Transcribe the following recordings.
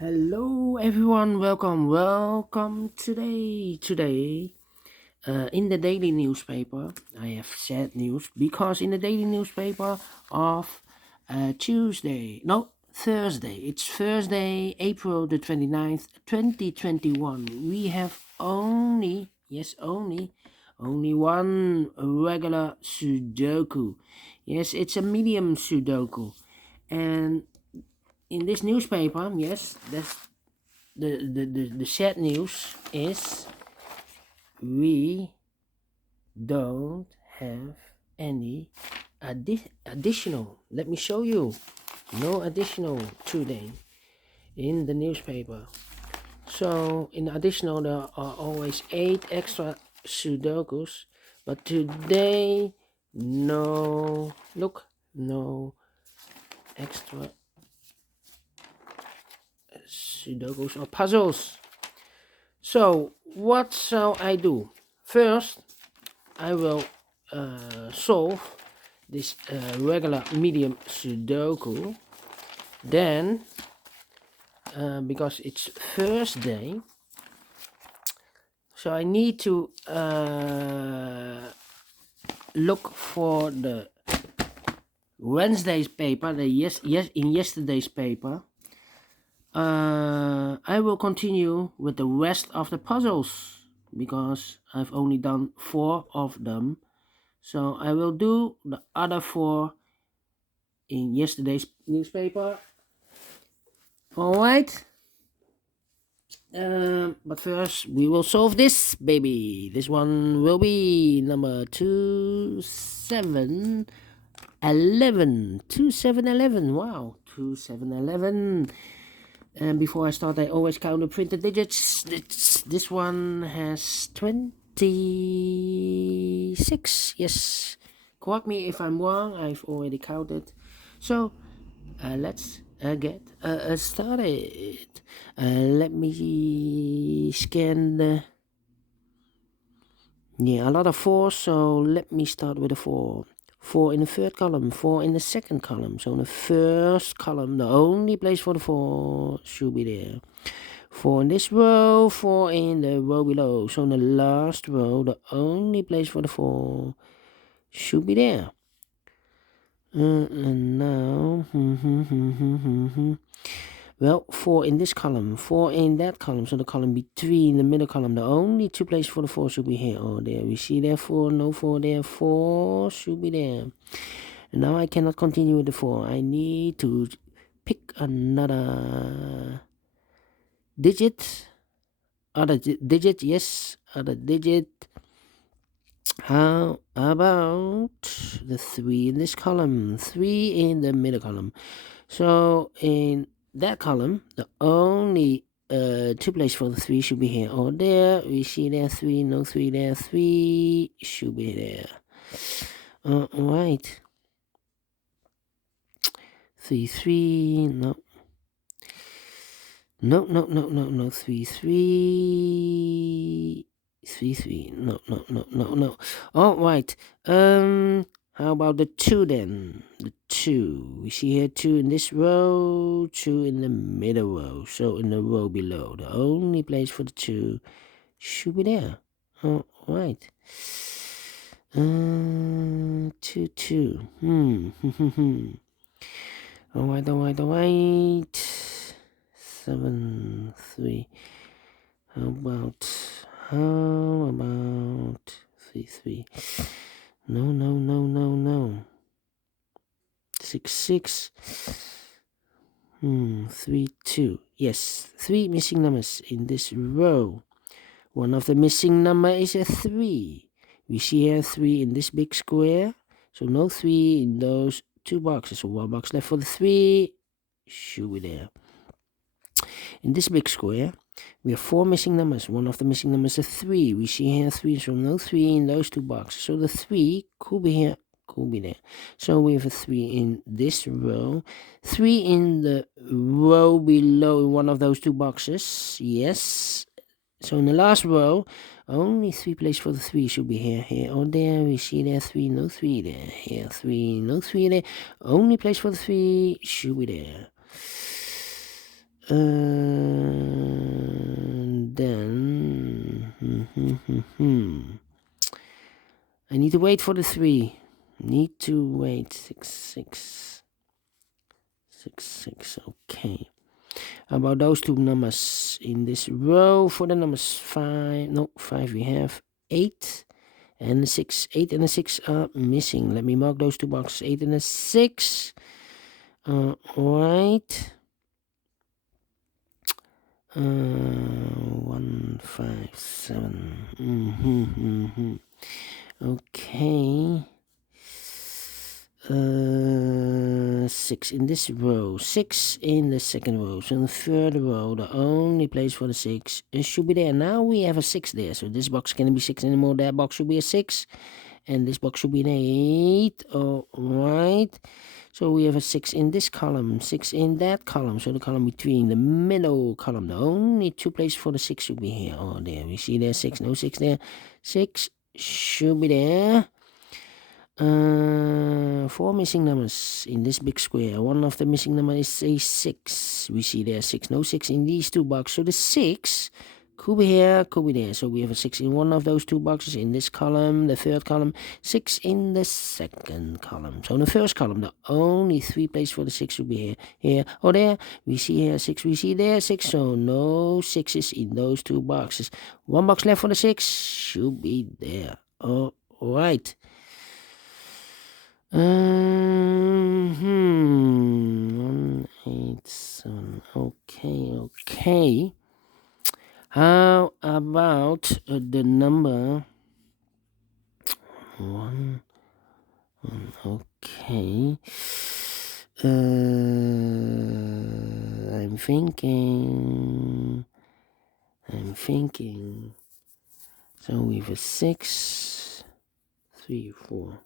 Hello everyone, welcome today. In the daily newspaper, I have sad news because in the daily newspaper of Thursday, it's Thursday, April the 29th, 2021. We have only one regular Sudoku. Yes, it's a medium Sudoku. And in this newspaper, yes, that's the sad news is we don't have any additional. Let me show you. No additional today in the newspaper. So in additional, there are always 8 extra Sudokus, but today no. Look, no extra Sudokus or puzzles. So what shall I do? First, I will solve this regular medium Sudoku. Then, because it's Thursday, so I need to look for the Wednesday's paper, in yesterday's paper. I will continue with the rest of the puzzles because I've only done 4 of them. So I will do the other 4 in yesterday's newspaper. Alright. But first we will solve this baby. This one will be number 2711. 2711. Wow, 2711. And before I start, I always count the printed digits. This one has 26. Yes, correct me if I'm wrong. I've already counted. So let's get started. Let me scan the. Yeah, a lot of 4. So let me start with a 4. 4 in the third column, 4 in the second column. So in the first column, the only place for the 4 should be there. 4 in this row, 4 in the row below. So in the last row, the only place for the 4 should be there. And now, well, 4 in this column, 4 in that column. So the column between the middle column, the only 2 places for the 4 should be here or there. We see there 4, no 4 there, 4 should be there. And now I cannot continue with the 4. I need to pick another digit. Other digit, yes, other digit. How about the 3 in this column? 3 in the middle column. So in that column, the only 2 places for the 3 should be here or there. We see there 3, no 3 there, 3 should be there. Alright. 3, 3, no. No, 3, 3. 3, 3, no. Alright. How about the 2 then? The 2. We see here 2 in this row, 2 in the middle row. So in the row below, the only place for the 2 should be there. Alright. 2, 2. Alright. 7, 3. How about 3, 3? No. 6, 6. 3, 2. Yes, 3 missing numbers in this row. One of the missing number is a 3. We see here 3 in this big square. So no 3 in those 2 boxes. So 1 box left for the 3. Should be there. In this big square, we have 4 missing numbers. One of the missing numbers is 3. We see here 3, so no 3 in those 2 boxes. So the 3 could be here, could be there. So we have a 3 in this row. 3 in the row below in one of those 2 boxes. Yes. So in the last row, only 3 places for the 3 should be here or there. We see there 3, no 3 there. Here 3, no 3 there. Only place for the 3 should be there. Need to wait for the 3. Need to wait. 6, 6. 6, 6. Okay. How about those two numbers in this row? For the numbers 5. No, 5 we have. 8 and the 6. 8 and the 6 are missing. Let me mark those two boxes. 8 and the 6. Right. 1, 5, 7. Okay. 6 in this row, 6 in the second row. So in the third row, the only place for the 6 should be there. Now we have a 6 there. So this box can't be 6 anymore. That box should be a 6. And this box should be an 8. Alright. So we have a 6 in this column, 6 in that column. So the column between the middle column. The only two places for the 6 should be here. Oh, there. We see there 6. No 6 there. 6 should be there. 4 missing numbers in this big square. One of the missing numbers is a 6. We see there 6. No 6 in these two boxes. So the 6 could be here, could be there. So we have a 6 in one of those two boxes. In this column, the third column. 6 in the second column. So in the first column, the only 3 places for the 6 should be here, here, or there. We see here 6. We see there 6. So no 6s in those two boxes. One box left for the 6 should be there. All right. 187. Okay. How about the number 1? Okay. I'm thinking. So we have a 6, 3, 4.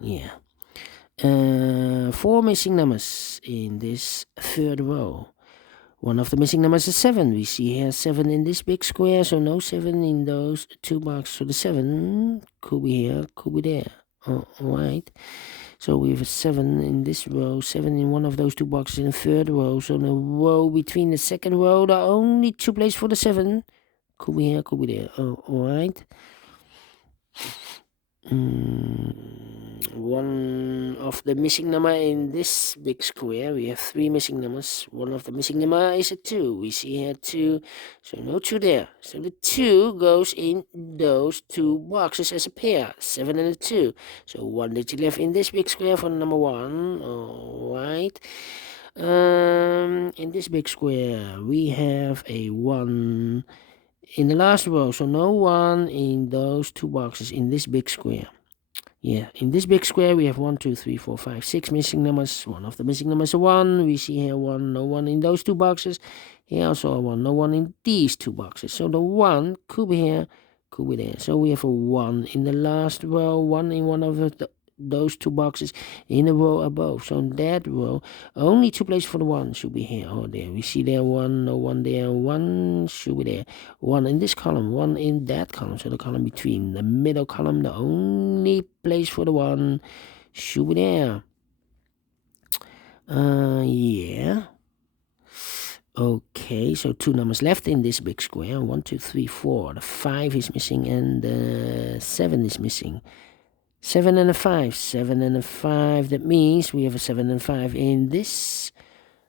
Yeah. 4 missing numbers in this third row. One of the missing numbers is 7. We see here 7 in this big square, so no 7 in those two boxes. So the 7 could be here, could be there. Alright. So we have a 7 in this row, 7 in one of those two boxes in the third row. So in the row between the second row, there are only 2 places for the 7. Could be here, could be there. Alright. One of the missing number in this big square, we have 3 missing numbers. One of the missing number is a 2. We see here 2, so no 2 there. So the 2 goes in those two boxes as a pair, 7 and a 2. So 1 digit left in this big square for number 1. Alright. In this big square, we have a 1 in the last row, so no 1 in those two boxes in this big square. Yeah, in this big square we have 1, 2, 3, 4, 5, 6 missing numbers. One of the missing numbers is 1. We see here 1, no 1 in those two boxes. Here also a 1, no 1 in these two boxes. So the 1 could be here, could be there. So we have a 1 in the last row, 1 in one of those two boxes in the row above. So in that row, only 2 places for the 1 should be here or there. We see there 1, no 1 there, 1 should be there. 1 in this column, 1 in that column. So the column between the middle column, the only place for the 1 should be there. Yeah. Okay, so 2 numbers left in this big square. 1, 2, 3, 4. The 5 is missing and the 7 is missing. 7 and a 5. 7 and a 5. That means we have a 7 and 5 in this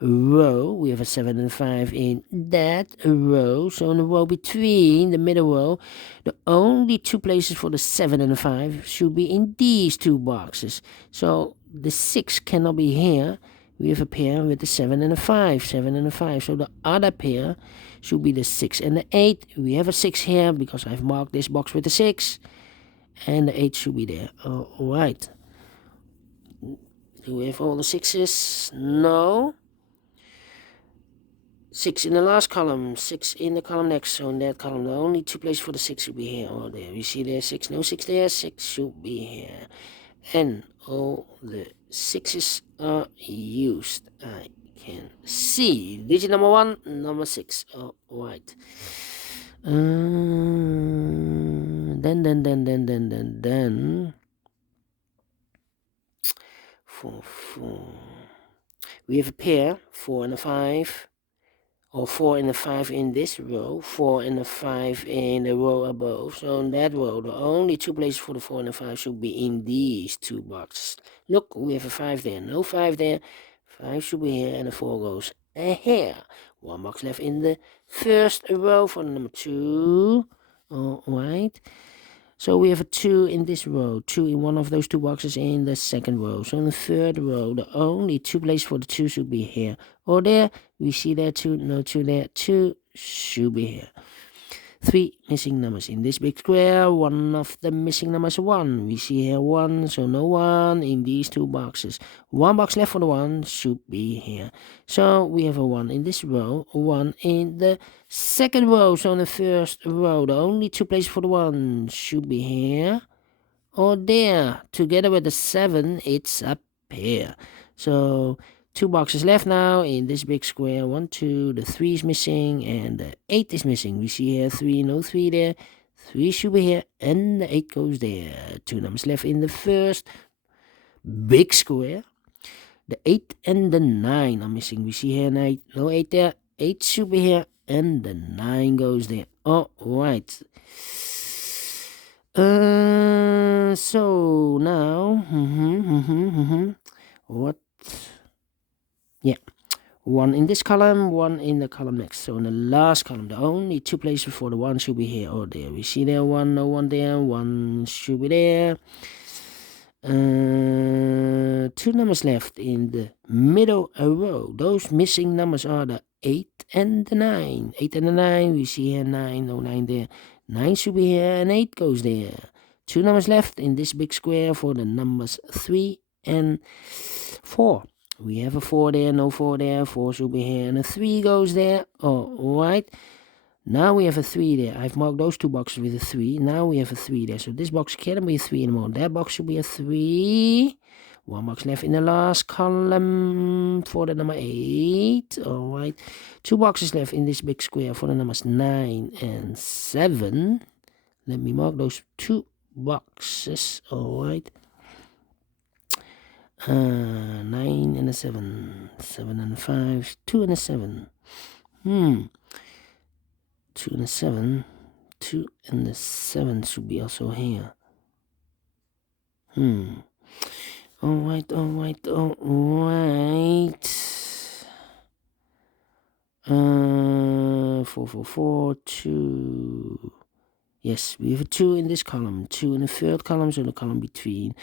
row. We have a 7 and 5 in that row. So in the row between the middle row, the only 2 places for the 7 and the 5 should be in these two boxes. So the 6 cannot be here. We have a pair with the 7 and a 5. 7 and a 5. So the other pair should be the 6 and the 8. We have a 6 here because I've marked this box with the 6. And the 8 should be there. Alright. Do we have all the 6s? No. 6 in the last column. 6 in the column next. So in that column, the only 2 places for the 6 should be here or there. We see there 6. No 6 there. 6 should be here. And all the 6s are used. I can see. Digit number 1, number 6. Alright. Then 4, 4. We have a pair, 4 and a 5. or 4 and a 5 in this row, 4 and a 5 in the row above. So in that row, the only 2 places for the 4 and the 5 should be in these 2 boxes. Look, we have a 5 there, no 5 there. 5 should be here, and the 4 goes here. 1 box left in the first row for the number 2. All right. So we have a 2 in this row, 2 in one of those 2 boxes in the second row. So in the third row, the only 2 places for the 2 should be here or there. We see there 2, no 2 there, 2 should be here. 3 missing numbers in this big square. One of the missing numbers 1. We see here 1, so no 1 in these 2 boxes. 1 box left for the 1 should be here. So we have a 1 in this row, 1 in the second row. So in the first row, the only 2 places for the 1 should be here or there. Together with the 7, it's up here. So 2 boxes left now in this big square. 1, 2, the 3 is missing and the 8 is missing. We see here 3, no 3 there. 3 should be here and the 8 goes there. 2 numbers left in the first big square. The 8 and the 9 are missing. We see here 9, no 8 there. 8 should be here and the 9 goes there. All right. So now, what? Yeah, 1 in this column, 1 in the column next. So in the last column, the only 2 places for the 1 should be here or there. We see there 1, no 1 there, 1 should be there. 2 numbers left in the middle row. Those missing numbers are the 8 and the 9. 8 and the 9, we see here 9, no 9 there. 9 should be here and 8 goes there. 2 numbers left in this big square for the numbers 3 and 4. We have a 4 there, no 4 there. 4 should be here and a 3 goes there. All right. Now we have a 3 there. I've marked those 2 boxes with a 3. Now we have a 3 there. So this box can't be a 3 anymore. That box should be a 3. 1 box left in the last column for the number 8. All right. 2 boxes left in this big square for the numbers 9 and 7. Let me mark those 2 boxes. All right. 9 and a 7. 7 and a 5. 2 and a 7. 2 and a 7. 2 and the 7 should be also here. Alright. 4, 4, 4, 2. Yes, we have a 2 in this column, 2 in the third column, so the column between.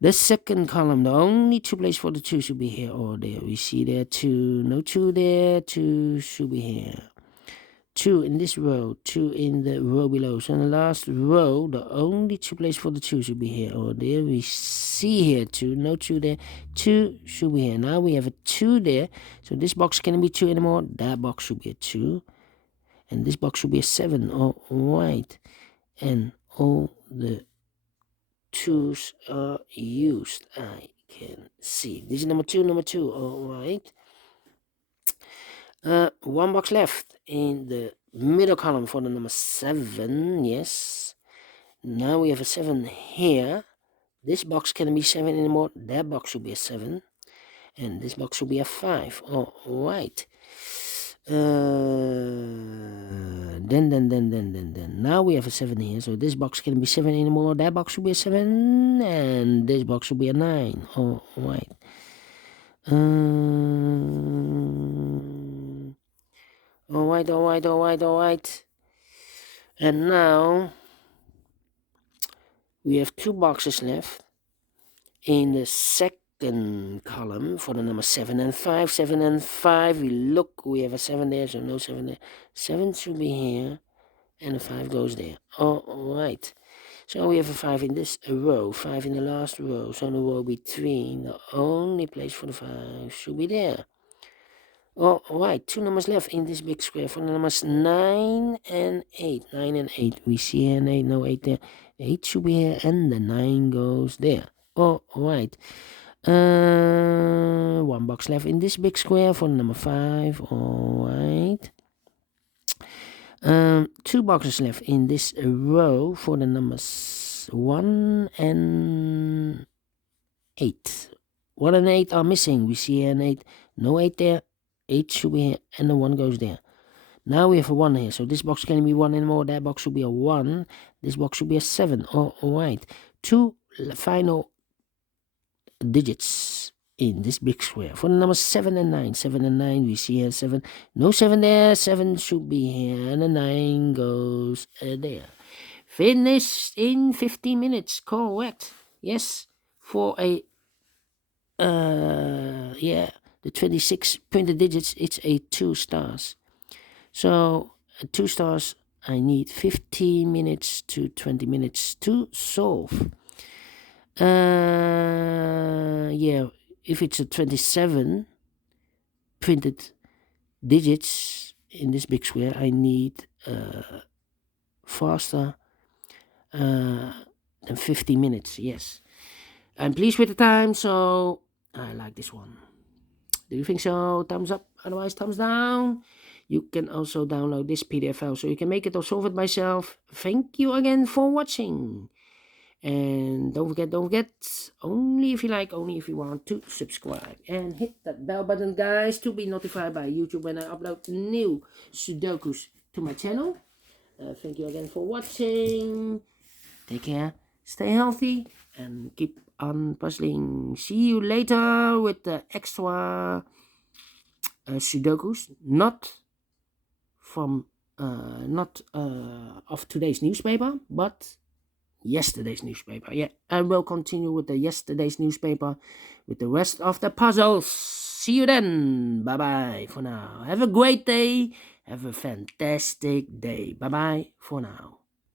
The second column, the only 2 places for the 2 should be here or there. We see there 2, no 2 there, 2 should be here. 2 in this row, 2 in the row below. So in the last row, the only 2 places for the 2 should be here or there. We see here 2, no 2 there, 2 should be here. Now we have a 2 there, so this box can't be 2 anymore. That box should be a 2. And this box should be a 7. All right. And all the 2's are used. I can see. This is number 2. All right. 1 box left in the middle column for the number 7. Yes. Now we have a 7 here. This box can't be 7 anymore. That box should be a 7. And this box should be a 5. All right. Then. Now we have a 7 here. So this box can't be 7 anymore. That box should be a 7. And this box should be a 9. All right. All right. And now we have 2 boxes left in the second column for the number 7 and 5. 7 and 5. We have a 7 there, so no 7 there. 7 should be here, and a 5 goes there. All right. So we have a 5 in this row, 5 in the last row. So in the row between, the only place for the 5 should be there. All right, 2 numbers left in this big square for the numbers 9 and 8. 9 and 8. We see here an 8, no 8 there. 8 should be here, and the 9 goes there. All right. 1 box left in this big square for the number 5. All right. 2 boxes left in this row for the numbers 1 and 8. 1 and 8 are missing. We see an 8. No 8 there. 8 should be here, and the 1 goes there. Now we have a 1 here, so this box can't be 1 anymore. That box should be a 1. This box should be a 7. All right. 2 final digits in this big square. For the numbers 7 and 9. 7 and 9, we see here 7. No 7 there. 7 should be here, and the 9 goes there. Finished in 15 minutes. Correct. Yes. For a the 26 printed digits, it's a 2 stars. So 2 stars, I need 15 minutes to 20 minutes to solve. If it's a 27 printed digits in this big square, I need faster than 50 minutes. Yes, I'm pleased with the time, so I like this one. Do you think so? Thumbs up, otherwise thumbs down. You can also download this PDF file so you can make it or solve it myself. Thank you again for watching. And don't forget, only if you like, only if you want to subscribe. And hit that bell button, guys, to be notified by YouTube when I upload new Sudokus to my channel. Thank you again for watching. Take care, stay healthy, and keep on puzzling. See you later with the extra Sudokus, not of today's newspaper, but yesterday's newspaper. Yeah, I will continue with the yesterday's newspaper with the rest of the puzzles. See you then. Bye bye for now. Have a great day. Have a fantastic day. Bye bye for now.